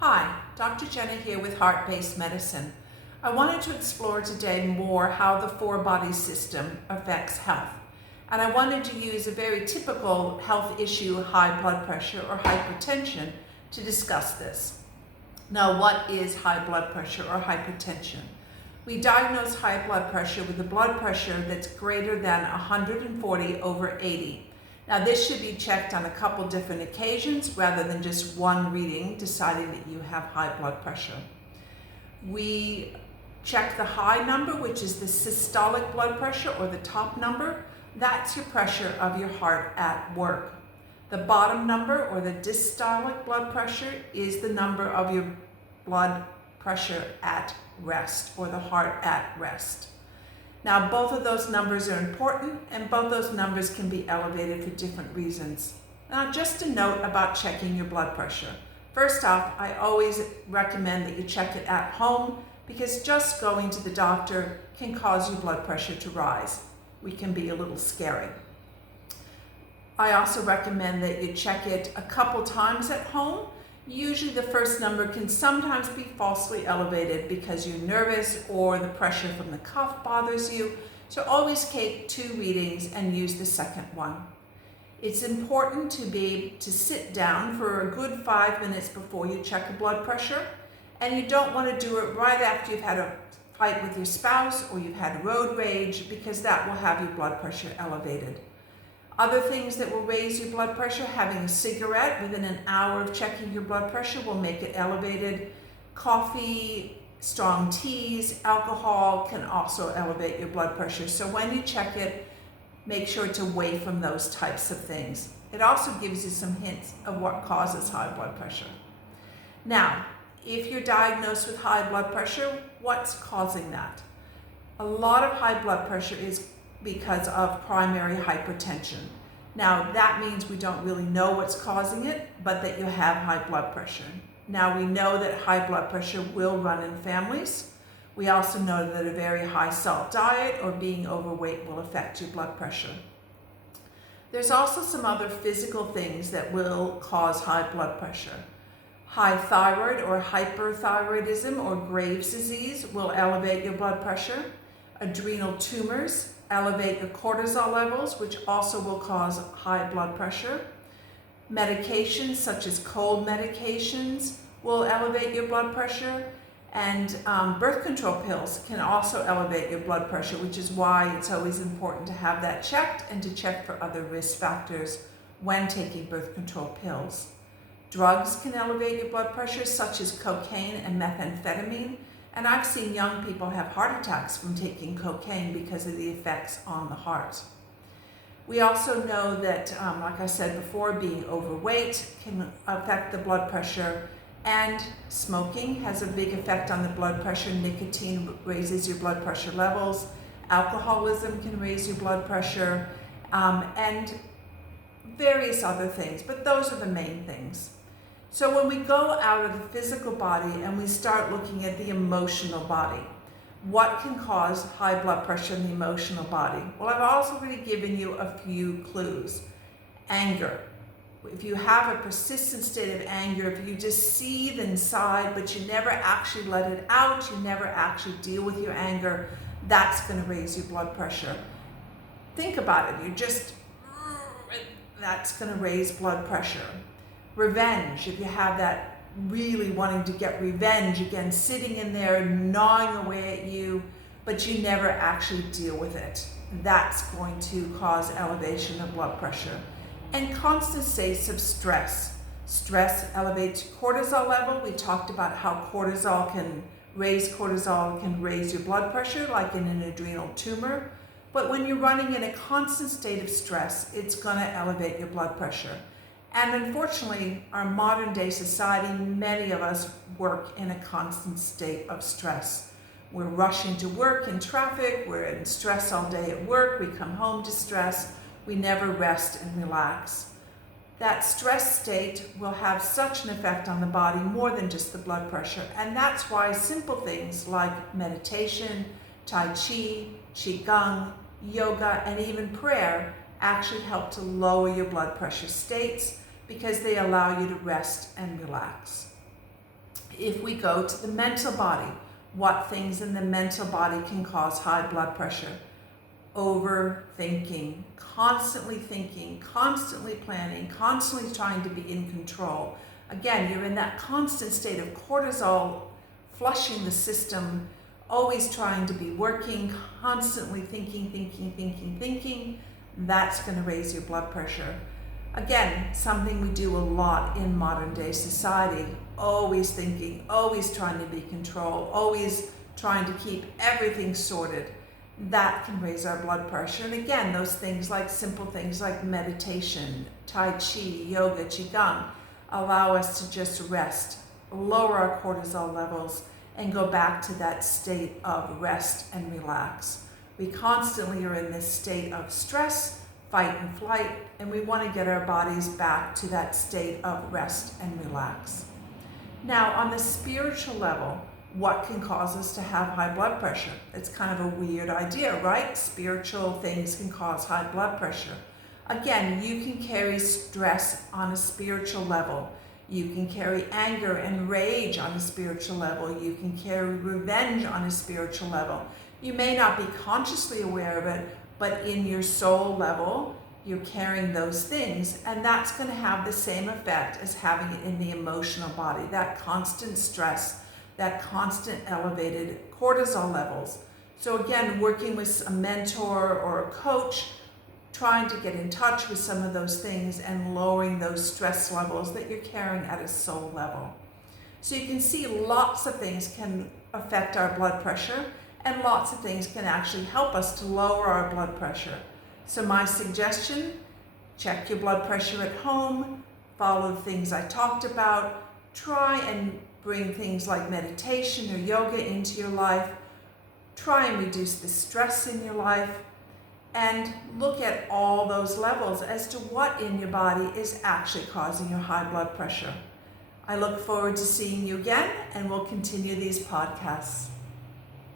Hi, Dr. Jenna here with Heart-Based Medicine. I wanted to explore today more how the four-body system affects health. And I wanted to use a very typical health issue, high blood pressure or hypertension, to discuss this. Now, what is high blood pressure or hypertension? We diagnose high blood pressure with a blood pressure that's greater than 140/80. Now, this should be checked on a couple different occasions rather than just one reading deciding that you have high blood pressure. We check the high number, which is the systolic blood pressure, or the top number. That's your pressure of your heart at work. The bottom number, or the diastolic blood pressure, is the number of your blood pressure at rest, or the heart at rest. Now, both of those numbers are important, and both those numbers can be elevated for different reasons. Now, just a note about checking your blood pressure. First off, I always recommend that you check it at home, because just going to the doctor can cause your blood pressure to rise. It can be a little scary. I also recommend that you check it a couple times at home. Usually the first number can sometimes be falsely elevated because you're nervous or the pressure from the cuff bothers you. So always take 2 readings and use the second one. It's important to be able to sit down for a good 5 minutes before you check a blood pressure. And you don't want to do it right after you've had a fight with your spouse or you've had road rage, because that will have your blood pressure elevated. Other things that will raise your blood pressure: having a cigarette within an hour of checking your blood pressure will make it elevated. Coffee, strong teas, alcohol can also elevate your blood pressure. So when you check it, make sure to away from those types of things. It also gives you some hints of what causes high blood pressure. Now, if you're diagnosed with high blood pressure, what's causing that? A lot of high blood pressure is because of primary hypertension. Now, that means we don't really know what's causing it, but that you have high blood pressure. Now, we know that high blood pressure will run in families. We also know that a very high salt diet or being overweight will affect your blood pressure. There's also some other physical things that will cause high blood pressure. High thyroid or hyperthyroidism or Graves' disease will elevate your blood pressure. Adrenal tumors elevate your cortisol levels, which also will cause high blood pressure. Medications such as cold medications will elevate your blood pressure. And birth control pills can also elevate your blood pressure, which is why it's always important to have that checked and to check for other risk factors when taking birth control pills. Drugs can elevate your blood pressure, such as cocaine and methamphetamine. And I've seen young people have heart attacks from taking cocaine because of the effects on the heart. We also know that, like I said before, being overweight can affect the blood pressure, and smoking has a big effect on the blood pressure. Nicotine raises your blood pressure levels. Alcoholism can raise your blood pressure, and various other things, but those are the main things. So when we go out of the physical body and we start looking at the emotional body, what can cause high blood pressure in the emotional body? Well, I've also already given you a few clues. Anger. If you have a persistent state of anger, if you just seethe inside, but you never actually let it out, you never actually deal with your anger, that's going to raise your blood pressure. Think about it. That's going to raise blood pressure. Revenge, if you have that really wanting to get revenge, again, sitting in there gnawing away at you, but you never actually deal with it, that's going to cause elevation of blood pressure. And constant states of stress. Stress elevates cortisol level. We talked about how cortisol can raise your blood pressure, like in an adrenal tumor. But when you're running in a constant state of stress, it's going to elevate your blood pressure. And unfortunately, our modern day society, many of us work in a constant state of stress. We're rushing to work in traffic, we're in stress all day at work, we come home to stress, we never rest and relax. That stress state will have such an effect on the body, more than just the blood pressure. And that's why simple things like meditation, Tai Chi, Qigong, yoga, and even prayer actually help to lower your blood pressure states, because they allow you to rest and relax. If we go to the mental body, what things in the mental body can cause high blood pressure? Overthinking, constantly thinking, constantly planning, constantly trying to be in control. Again, you're in that constant state of cortisol flushing the system, always trying to be working, constantly thinking. That's going to raise your blood pressure. Again, something we do a lot in modern day society, always thinking, always trying to be controlled, always trying to keep everything sorted. That can raise our blood pressure. And again, those things like simple things like meditation, Tai Chi, yoga, Qigong, allow us to just rest, lower our cortisol levels, and go back to that state of rest and relax. We constantly are in this state of stress, fight and flight, and we want to get our bodies back to that state of rest and relax. Now, on the spiritual level, what can cause us to have high blood pressure? It's kind of a weird idea, right? Spiritual things can cause high blood pressure. Again, you can carry stress on a spiritual level. You can carry anger and rage on a spiritual level. You can carry revenge on a spiritual level. You may not be consciously aware of it, but in your soul level, you're carrying those things, and that's going to have the same effect as having it in the emotional body, that constant stress, that constant elevated cortisol levels. So again, working with a mentor or a coach, trying to get in touch with some of those things and lowering those stress levels that you're carrying at a soul level. So you can see lots of things can affect our blood pressure, and lots of things can actually help us to lower our blood pressure. So my suggestion, check your blood pressure at home, follow the things I talked about, try and bring things like meditation or yoga into your life, try and reduce the stress in your life, and look at all those levels as to what in your body is actually causing your high blood pressure. I look forward to seeing you again, and we'll continue these podcasts.